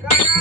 Go, go.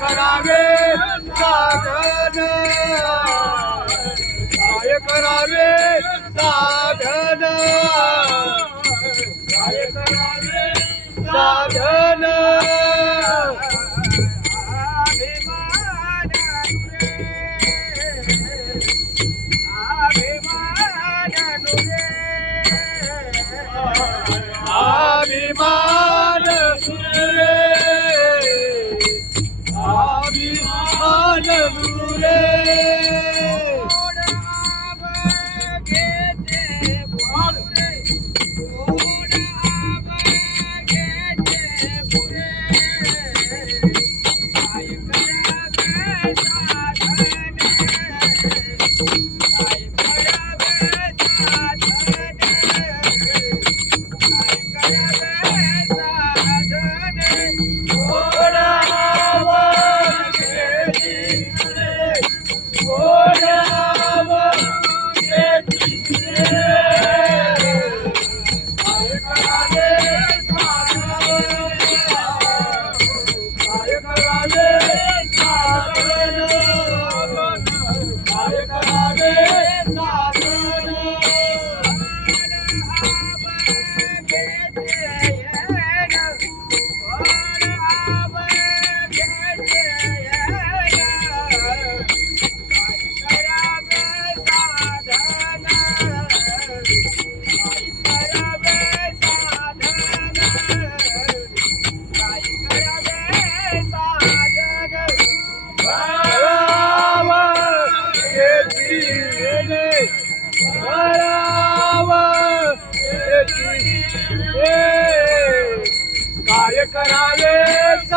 करावे साधन. काय करावे साधन. काय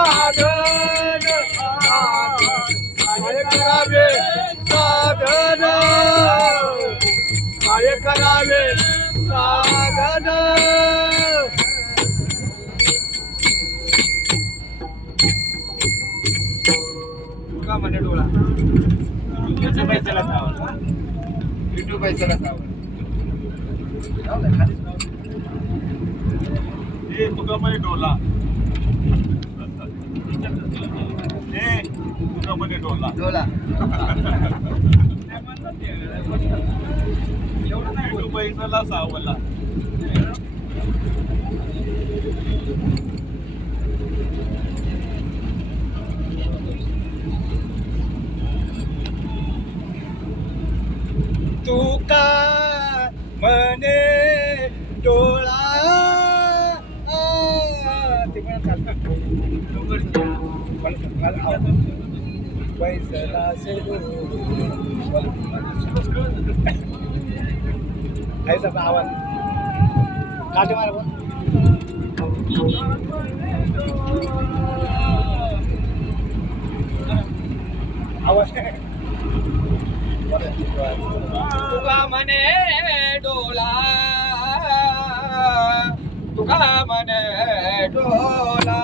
साधन काय करावे? साधन काय करावे? साधन. का म्हणे डोळा? युट्यूब पैशाला सावला युट्यूब पैशाला सावला ए तुका म्हणे डोला ए म्हणे डोला डोला युट्यूब पैसाला सावला तुका म्हणे डोळा ते पण पैसला खायचा आवाज. काटे मारा पण आवाज तुका म्हणे डोला तुका म्हणे डोला